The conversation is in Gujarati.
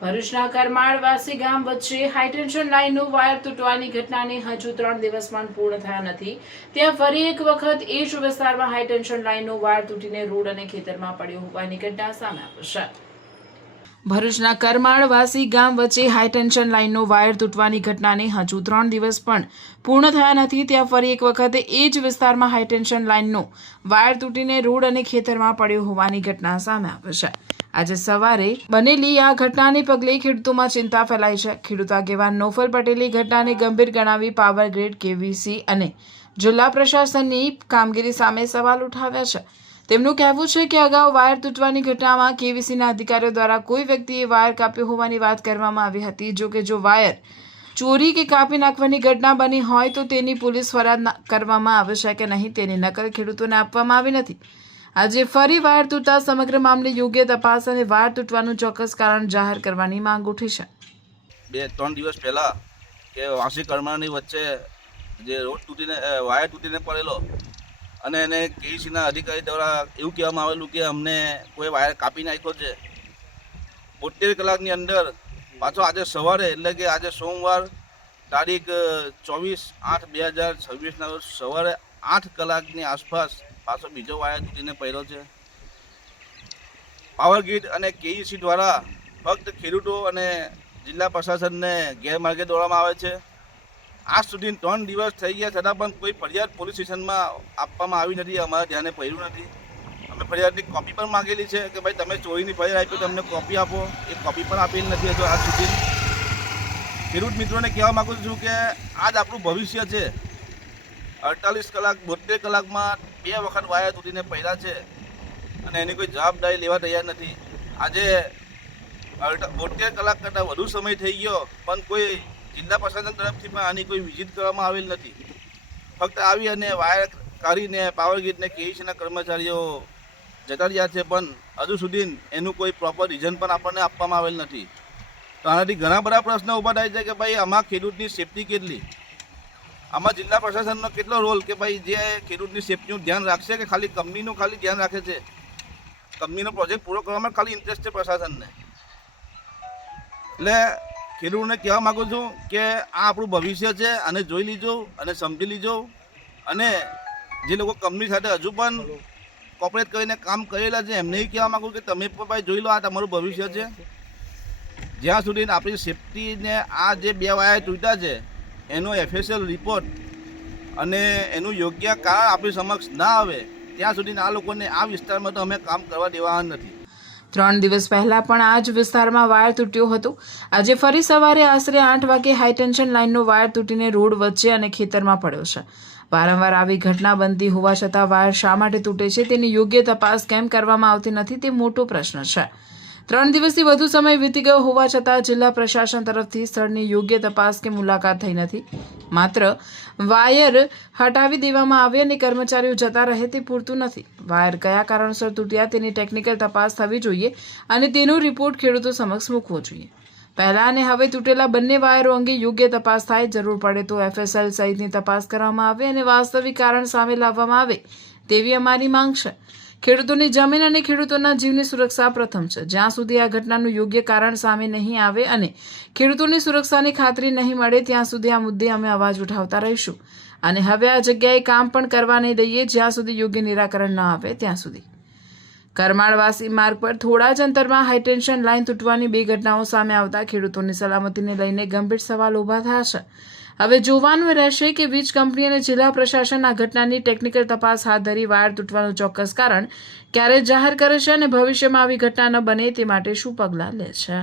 ભરૂચના કરમાળવાસી ગામ વચ્ચે હાઈટેન્શન લાઇનનું વાયર તૂટવાની ઘટનાને હજુ 3 દિવસ પણ પૂર્ણ થયા નથી ત્યાં ફરી એક વખત એ જ વિસ્તારમાં હાઈટેન્શન લાઇનનો વાયર તૂટીને રોડ અને ખેતરમાં પડ્યો હોવાની ઘટના સામે આવી છે। ભરૂચના કરમાળવાસી ગામ વચ્ચે હાઈટેન્શન લાઇનનો વાયર તૂટવાની ઘટનાને હજુ 3 દિવસ પણ પૂર્ણ થયા નથી ત્યાં ફરી એક વખત એ જ વિસ્તારમાં હાઈટેન્શન લાઇનનો વાયર તૂટીને રોડ અને ખેતરમાં પડ્યો હોવાની ઘટના સામે આવી છે। આજે સવારે બનેલી આ ઘટનાને પગલે ખેડૂતોમાં ચિંતા ફેલાઈ છે। ખેડૂત આગેવાન નોફલ પટેલે ઘટનાને ગંભીર ગણાવી પાવર ગ્રીડ, કેવીસી અને જિલ્લા પ્રશાસનની કામગીરી સામે સવાલ ઉઠાવ્યા છે। તેમનું કહેવું છે કે અગાઉ વાયર તૂટવાની ઘટનામાં કેવીસીના અધિકારીઓ દ્વારા કોઈ વ્યક્તિએ વાયર કાપ્યો હોવાની વાત કરવામાં આવી હતી। જોકે જો વાયર ચોરી કે કાપી નાખવાની ઘટના બની હોય તો તેની પોલીસ ફરિયાદ કરવામાં આવે છે કે નહીં તેની નકલ ખેડૂતોને આપવામાં આવી નથી। આજે ફરી વાયર તૂટતા સમગ્ર મામલે યોગ્ય તપાસ અને વાયર તૂટવાનું ચોક્કસ કારણ જાહેર કરવાની માંગ ઉઠી છે। 2-3 દિવસ પહેલા કે વાસી કરમાળની વચ્ચે જે રોડ તૂટીને વાયર તૂટીને પડેલો અને એને કેસીના અધિકારી દ્વારા એવું કહેવામાં આવેલું કે અમને કોઈ વાયર કાપી નાખ્યો છે। 72 કલાકની અંદર પાછો આજે સવારે એટલે કે આજે સોમવાર તારીખ 24/8/2026ના રોજ સવારે 8 કલાકની આસપાસ પાછો બીજો વાયર તૂટીને પડ્યો છે। પાવર ગ્રીડ અને કેઈસી દ્વારા ફક્ત ખેડૂતો અને જિલ્લા પ્રશાસનને ગેરમાર્ગે દોરવામાં આવે છે। આજ સુધી 3 દિવસ થઈ ગયા છતાં પણ કોઈ ફરિયાદ પોલીસ સ્ટેશનમાં આપવામાં આવી નથી, અમારા ધ્યાને પડ્યું નથી। અમે ફરિયાદની કોપી પણ માગેલી છે કે ભાઈ તમે ચોરીની ફરિયાદ આપી તો અમને કોપી આપો, એ કોપી પણ આપેલી નથી હજુ આજ સુધી। ખેડૂત મિત્રોને કહેવા માગું છું કે આજ આપણું ભવિષ્ય છે। 48 કલાક 72 કલાકમાં 2 વખત વાયર તૂટીને પડ્યા છે અને એની કોઈ જવાબદારી લેવા તૈયાર નથી। આજે 72 કલાક કરતાં વધુ સમય થઈ ગયો પણ કોઈ જિલ્લા પ્રશાસન તરફથી પણ આની કોઈ વિઝિટ કરવામાં આવેલ નથી। ફક્ત આવી અને વાયર કાઢીને પાવર ગ્રીડને કેઈસીના કર્મચારીઓ જતા રહ્યા છે પણ હજુ સુધી એનું કોઈ પ્રોપર રીઝન પણ આપણને આપવામાં આવેલ નથી। તો આનાથી ઘણા બધા પ્રશ્નો ઊભા થાય છે કે ભાઈ આમાં ખેડૂતની સેફટી કેટલી, આમાં જિલ્લા પ્રશાસનનો કેટલો રોલ કે ભાઈ જે ખેડૂતની સેફટીનું ધ્યાન રાખશે કે ખાલી કંપનીનું ખાલી ધ્યાન રાખે છે। કંપનીનો પ્રોજેક્ટ પૂરો કરવામાં ખાલી ઇન્ટરેસ્ટ છે પ્રશાસનને। એટલે ખેડૂતોને કહેવા માગું છું કે આ આપણું ભવિષ્ય છે, આને જોઈ લીજો અને સમજી લીજો અને જે લોકો કંપની સાથે હજુ પણ કોપરેટ કરીને કામ કરેલા છે એમને કહેવા માગું કે તમે પણ ભાઈ જોઈ લો, આ તમારું ભવિષ્ય છે। જ્યાં સુધી આપણી સેફટીને આ જે 2 વાયર તૂટ્યા છે એનો FSL રિપોર્ટ અને એનું યોગ્ય કારણ આપણી સમક્ષ ના આવે ત્યાં સુધી આ લોકોને આ વિસ્તારમાં તો અમે કામ કરવા દેવાના નથી। 3 દિવસ પહેલા પણ આ જ વિસ્તારમાં વાયર તૂટ્યો હતો। આજે ફરી સવારે આશરે 8 વાગે હાઈટેન્શન લાઇનનો વાયર તૂટીને રોડ વચ્ચે અને ખેતરમાં પડ્યો છે। વારંવાર આવી ઘટના બનતી હોવા છતાં વાયર શા માટે તૂટે છે તેની યોગ્ય તપાસ કેમ કરવામાં આવતી નથી તે મોટો પ્રશ્ન છે। 3 દિવસથી વધુ સમય વીતી ગયો હોવા છતાં જિલ્લા પ્રશાસન તરફથી સ્થળની યોગ્ય તપાસ કે મુલાકાત થઈ નથી। માત્ર વાયર હટાવી દેવામાં આવે અને કર્મચારીઓ જતા રહે તે પૂરતું નથી। વાયર કયા કારણસર તૂટ્યા તેની ટેકનિકલ તપાસ થવી જોઈએ અને તેનો રિપોર્ટ ખેડૂતો સમક્ષ મૂકવો જોઈએ। પહેલા અને હવે તૂટેલા બંને વાયરો અંગે યોગ્ય તપાસ થાય, જરૂર પડે તો FSL સહિતની તપાસ કરવામાં આવે અને વાસ્તવિક કારણ સામે લાવવામાં આવે તેવી અમારી માંગ છે। ખેડૂતોની જમીન અને ખેડૂતોના જીવની સુરક્ષા પ્રથમ છે। જ્યાં સુધી આ ઘટનાનું યોગ્ય કારણ સામે નહીં આવે અને ખેડૂતોની સુરક્ષાની ખાતરી નહીં મળે ત્યાં સુધી આ મુદ્દે અમે અવાજ ઉઠાવતા રહીશું અને હવે આ જગ્યાએ કામ પણ કરવા નહીં દઈએ જ્યાં સુધી યોગ્ય નિરાકરણ ન આવે ત્યાં સુધી। કરમાળવાસી માર્ગ પર થોડા જ અંતરમાં હાઈટેન્શન લાઇન તૂટવાની 2 ઘટનાઓ સામે આવતા ખેડૂતોની સલામતીને લઈને ગંભીર સવાલ ઊભા થયા છે। હવે જોવાનું રહેશે કે વીજ કંપની અને જિલ્લા પ્રશાસન આ ઘટનાની ટેકનિકલ તપાસ હાથ ધરી વાયર તૂટવાનું ચોક્કસ કારણ ક્યારે જાહેર કરે છે અને ભવિષ્યમાં આવી ઘટના ન બને તે માટે શું પગલાં લે છે।